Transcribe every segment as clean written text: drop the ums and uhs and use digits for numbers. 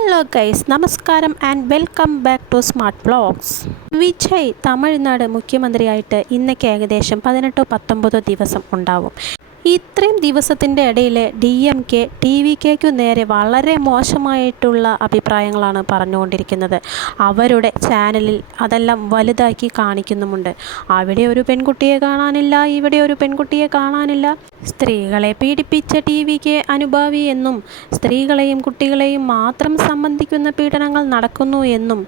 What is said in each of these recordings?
Hello guys, നമസ്കാരം and welcome back to smart vlogs. Vijay Tamil Nadu മുഖ്യമന്ത്രിയായിട്ട് ഇന്നേക്ക് ഏകദേശം 18-19 ദിവസം ഉണ്ടാവും. ഇത്രയും ദിവസത്തിൻ്റെ ഇടയിൽ DMK TVKയ്ക്കു നേരെ വളരെ മോശമായിട്ടുള്ള അഭിപ്രായങ്ങളാണ് പറഞ്ഞുകൊണ്ടിരിക്കുന്നത്. അവരുടെ ചാനലിൽ അതെല്ലാം വലുതാക്കി കാണിക്കുന്നുമുണ്ട്. അവിടെ ഒരു പെൺകുട്ടിയെ കാണാനില്ല, ഇവിടെ ഒരു പെൺകുട്ടിയെ കാണാനില്ല. സ്ത്രീകളെ പീഡിപ്പിച്ച TVK അനുഭാവി എന്നും സ്ത്രീകളെയും കുട്ടികളെയും മാത്രം സംബന്ധിക്കുന്ന പീഡനങ്ങൾ നടക്കുന്നു എന്നും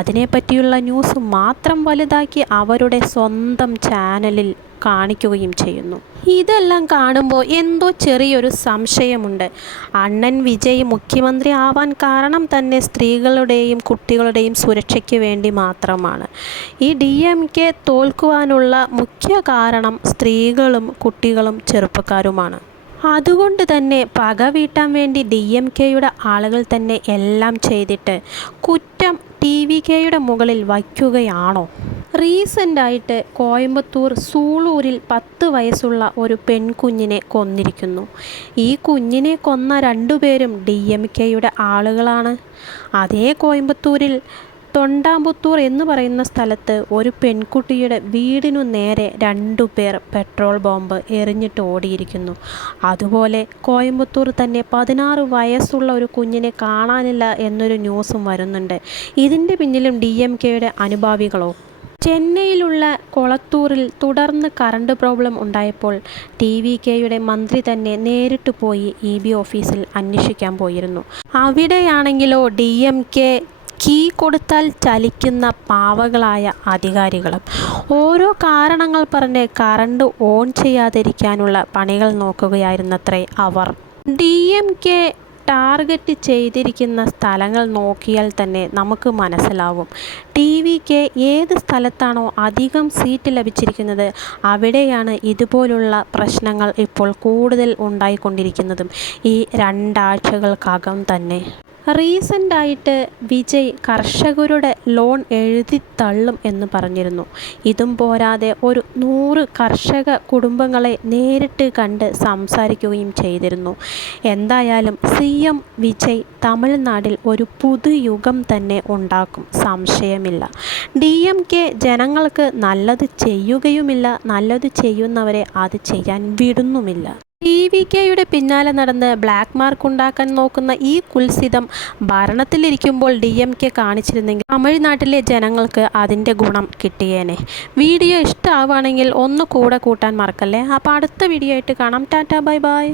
അതിനെപ്പറ്റിയുള്ള ന്യൂസ് മാത്രം വലുതാക്കി അവരുടെ സ്വന്തം ചാനലിൽ കാണിക്കുകയും ചെയ്യുന്നു. ഇതെല്ലാം കാണുമ്പോൾ എന്തോ ചെറിയൊരു സംശയമുണ്ട്. അണ്ണൻ വിജയ് മുഖ്യമന്ത്രി ആവാൻ കാരണം തന്നെ സ്ത്രീകളുടെയും കുട്ടികളുടെയും സുരക്ഷയ്ക്ക് വേണ്ടി മാത്രമാണ്. ഈ DMK തോൽക്കുവാനുള്ള മുഖ്യ കാരണം സ്ത്രീകളും കുട്ടികളും ചെറുപ്പക്കാരുമാണ്. അതുകൊണ്ട് തന്നെ പക വീട്ടാൻ വേണ്ടി DMKയുടെ ആളുകൾ തന്നെ എല്ലാം ചെയ്തിട്ട് കുറ്റം TVKയുടെ മുകളിൽ വയ്ക്കുകയാണോ? റീസെൻ്റായിട്ട് കോയമ്പത്തൂർ സൂളൂരിൽ 10 വയസ്സുള്ള ഒരു പെൺകുഞ്ഞിനെ കൊന്നിരിക്കുന്നു. ഈ കുഞ്ഞിനെ കൊന്ന 2 പേരും DMKയുടെ ആളുകളാണ്. അതേ കോയമ്പത്തൂരിൽ തൊണ്ടാമ്പുത്തൂർ എന്ന് പറയുന്ന സ്ഥലത്ത് ഒരു പെൺകുട്ടിയുടെ വീടിനു നേരെ 2 പേർ പെട്രോൾ ബോംബ് എറിഞ്ഞിട്ട് ഓടിയിരിക്കുന്നു. അതുപോലെ കോയമ്പത്തൂർ തന്നെ 16 വയസ്സുള്ള ഒരു കുഞ്ഞിനെ കാണാനില്ല എന്നൊരു ന്യൂസും വരുന്നുണ്ട്. ഇതിൻ്റെ പിന്നിലും DMKയുടെ അനുഭാവികളോ? ചെന്നൈയിലുള്ള കൊളത്തൂരിൽ തുടർന്ന് കറണ്ട് പ്രോബ്ലം ഉണ്ടായപ്പോൾ TVKയുടെ മന്ത്രി തന്നെ നേരിട്ട് പോയി EB ഓഫീസിൽ അന്വേഷിക്കാൻ പോയിരുന്നു. അവിടെയാണെങ്കിലോ DMK കീ കൊടുത്താൽ ചലിക്കുന്ന പാവകളായ അധികാരികളും ഓരോ കാരണങ്ങൾ പറഞ്ഞ് കറണ്ട് ഓൺ ചെയ്യാതിരിക്കാനുള്ള പണികൾ നോക്കുകയായിരുന്നത്രേ അവർ. DMK ടാർഗറ്റ് ചെയ്തിരിക്കുന്ന സ്ഥലങ്ങൾ നോക്കിയാൽ തന്നെ നമുക്ക് മനസ്സിലാവും. TVK ഏത് സ്ഥലത്താണോ അധികം സീറ്റ് ലഭിച്ചിരിക്കുന്നത് അവിടെയാണ് ഇതുപോലുള്ള പ്രശ്നങ്ങൾ ഇപ്പോൾ കൂടുതൽ ഉണ്ടായിക്കൊണ്ടിരിക്കുന്നതും ഈ 2 ആഴ്ചകൾക്കകം തന്നെ. റീസെൻ്റായിട്ട് വിജയ് കർഷകരുടെ ലോൺ എഴുതിത്തള്ളും എന്ന് പറഞ്ഞിരുന്നു. ഇതും പോരാതെ ഒരു 100 കർഷക കുടുംബങ്ങളെ നേരിട്ട് കണ്ട് സംസാരിക്കുകയും ചെയ്തിരുന്നു. എന്തായാലും CM വിജയ് തമിഴ്നാട്ടിൽ ഒരു പുതുയുഗം തന്നെ ഉണ്ടാക്കും, സംശയമില്ല. DMK ജനങ്ങൾക്ക് നല്ലത് ചെയ്യുകയുമില്ല, നല്ലത് ചെയ്യുന്നവരെ അത് ചെയ്യാൻ വിടുന്നുമില്ല. TVKയുടെ പിന്നാലെ നടന്ന് ബ്ലാക്ക് മാർക്ക് ഉണ്ടാക്കാൻ നോക്കുന്ന ഈ കുൽസിതം ഭരണത്തിലിരിക്കുമ്പോൾ DMK കാണിച്ചിരുന്നെങ്കിൽ തമിഴ്നാട്ടിലെ ജനങ്ങൾക്ക് അതിൻ്റെ ഗുണം കിട്ടിയേനെ. വീഡിയോ ഇഷ്ടമാവുകയാണെങ്കിൽ ഒന്ന് കൂടെ കൂട്ടാൻ മറക്കല്ലേ. അപ്പോൾ അടുത്ത വീഡിയോ ആയിട്ട് കാണാം. Tata, bye bye.